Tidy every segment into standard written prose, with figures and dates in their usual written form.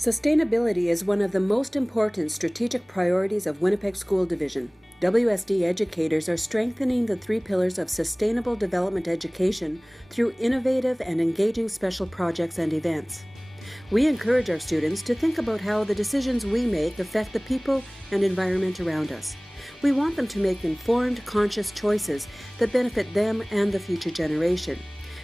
Sustainability is one of the most important strategic priorities of Winnipeg School Division. WSD educators are strengthening the three pillars of sustainable development education through innovative and engaging special projects and events. We encourage our students to think about how the decisions we make affect the people and environment around us. We want them to make informed, conscious choices that benefit them and the future generation.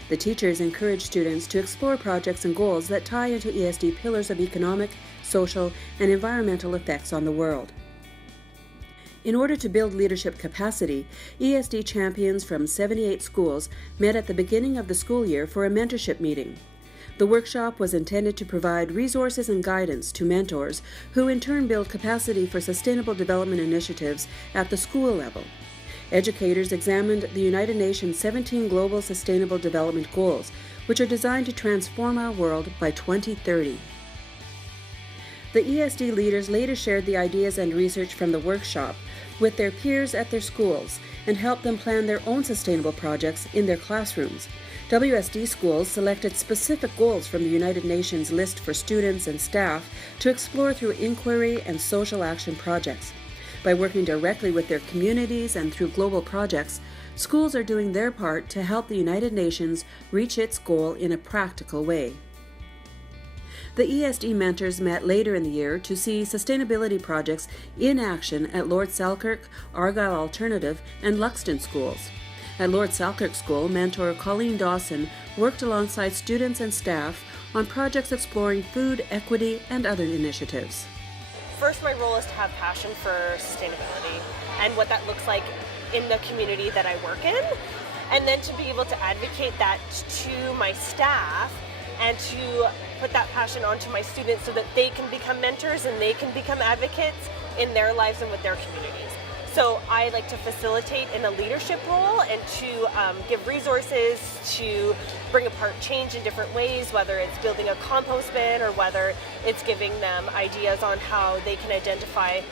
The teachers encourage students to explore projects and goals that tie into ESD pillars of economic, social, and environmental effects on the world. In order to build leadership capacity, ESD champions from 78 schools met at the beginning of the school year for a mentorship meeting. The workshop was intended to provide resources and guidance to mentors who in turn build capacity for sustainable development initiatives at the school level. Educators examined the United Nations 17 Global Sustainable Development Goals, which are designed to transform our world by 2030. The ESD leaders later shared the ideas and research from the workshop with their peers at their schools and helped them plan their own sustainable projects in their classrooms. WSD schools selected specific goals from the United Nations list for students and staff to explore through inquiry and social action projects. By working directly with their communities and through global projects, schools are doing their part to help the United Nations reach its goal in a practical way. The ESD mentors met later in the year to see sustainability projects in action at Lord Selkirk, Argyle Alternative, and Buxton schools. At Lord Selkirk School, mentor Colleen Dawson worked alongside students and staff on projects exploring food equity and other initiatives. First, my role is to have passion for sustainability and what that looks like in the community that I work in, and then to be able to advocate that to my staff and to put that passion onto my students so that they can become mentors and they can become advocates in their lives and with their communities. So I like to facilitate in a leadership role and to give resources to bring apart change in different ways, whether it's building a compost bin or whether it's giving them ideas on how they can identify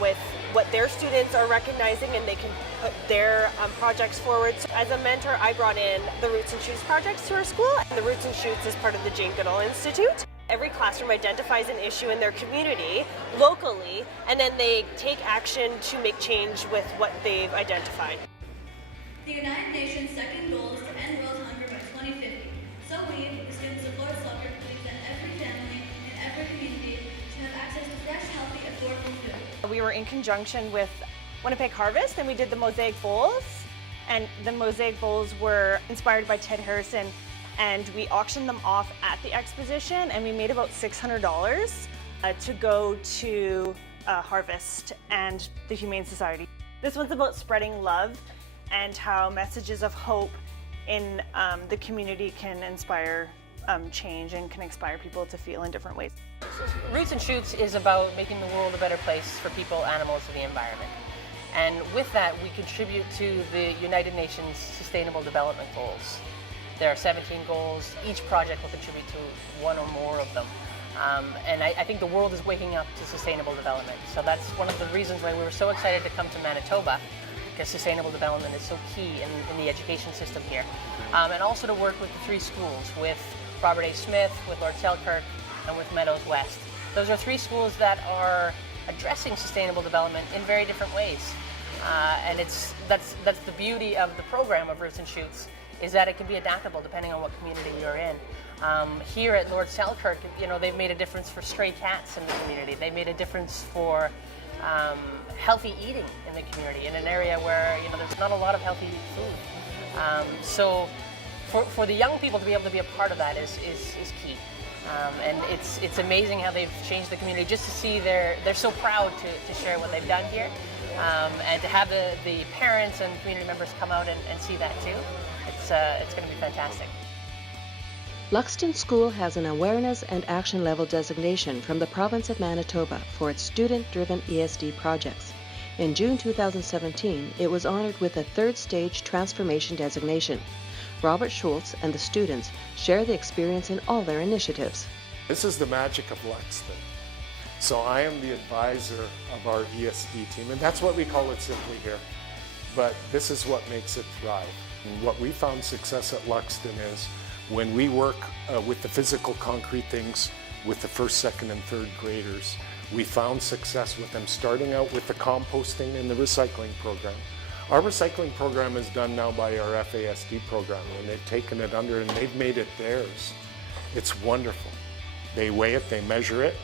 with what their students are recognizing and they can put their projects forward. So as a mentor, I brought in the Roots and Shoots projects to our school. The Roots and Shoots is part of the Goodall Institute. Every classroom identifies an issue in their community locally, and then they take action to make change with what they've identified. The United Nations' second goal is to end world hunger by 2050. So we, the students of Lord Selkirk, believe that every family and every community should have access to fresh, healthy, affordable food. We were in conjunction with Winnipeg Harvest, and we did the Mosaic Bowls. And the Mosaic Bowls were inspired by Ted Harrison, and we auctioned them off at the exposition, and we made about $600 to go to Harvest and the Humane Society. This one's about spreading love and how messages of hope in the community can inspire change and can inspire people to feel in different ways. Roots and Shoots is about making the world a better place for people, animals, and the environment. And with that, we contribute to the United Nations Sustainable Development Goals. There are 17 goals. Each project will contribute to one or more of them. And I think the world is waking up to sustainable development. So that's one of the reasons why we were so excited to come to Manitoba, because sustainable development is so key in the education system here. And also to work with the three schools, with Robert A. Smith, with Lord Selkirk, and with Meadows West. Those are three schools that are addressing sustainable development in very different ways. And that's the beauty of the program of Roots and Shoots, is that it can be adaptable depending on what community you're in. Here at Lord Selkirk, they've made a difference for stray cats in the community. They made a difference for healthy eating in the community, in an area where there's not a lot of healthy food. So for the young people to be able to be a part of that is key. And it's amazing how they've changed the community. Just to see they're so proud to share what they've done here, and to have the parents and community members come out and see that too. It's going to be fantastic. Buxton School has an Awareness and Action Level designation from the province of Manitoba for its student-driven ESD projects. In June 2017, it was honored with a third stage transformation designation. Robert Schultz and the students share the experience in all their initiatives. This is the magic of Buxton. So I am the advisor of our ESD team, and that's what we call it simply here. But this is what makes it thrive. What we found success at Buxton is when we work with the physical concrete things with the first, second, and third graders. We found success with them starting out with the composting and the recycling program. Our recycling program is done now by our FASD program, and they've taken it under and they've made it theirs. It's wonderful. They weigh it, they measure it,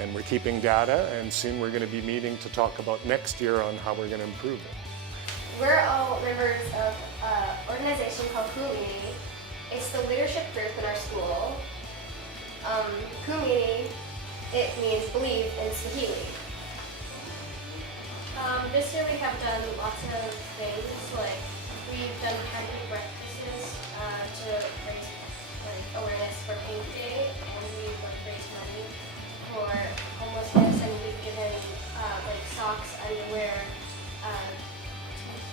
and we're keeping data, and soon we're going to be meeting to talk about next year on how we're going to improve it. We're all members of an organization called Kumini. It's the leadership group in our school. Kumini, it means believe in Swahili. This year we have done lots of things, like we've done happy breakfasts to raise awareness for Paint Day, and we've raised money for homelessness, and we've given socks, underwear,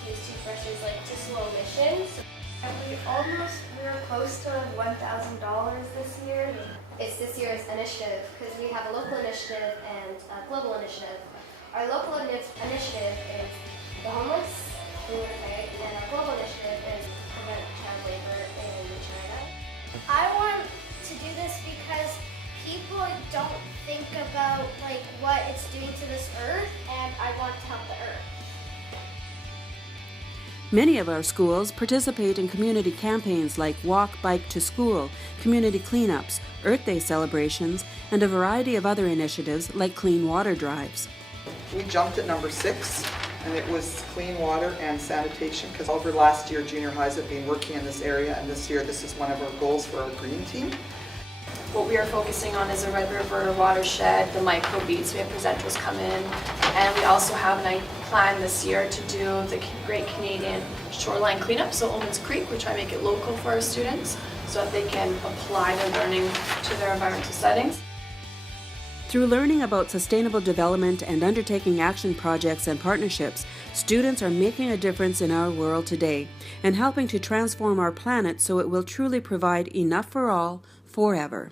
these toothbrushes to slow missions. We were close to $1,000 this year. It's this year's initiative because we have a local initiative and a global initiative. Our local initiative is the homeless in Winnipeg, and our global initiative is prevent child labor in China. I want to do this because people don't think about what it's doing to this earth, and I want to help the earth. Many of our schools participate in community campaigns like Walk Bike to School, community cleanups, Earth Day celebrations, and a variety of other initiatives like clean water drives. We jumped at number 6, and it was clean water and sanitation, because over last year junior highs have been working in this area, and this year this is one of our goals for our green team. What we are focusing on is the Red River watershed, the microbeads. We have presenters come in, and we also have a plan this year to do the Great Canadian Shoreline Cleanup, so Omens Creek. We try to make it local for our students so that they can apply their learning to their environmental settings. Through learning about sustainable development and undertaking action projects and partnerships, students are making a difference in our world today and helping to transform our planet so it will truly provide enough for all, forever.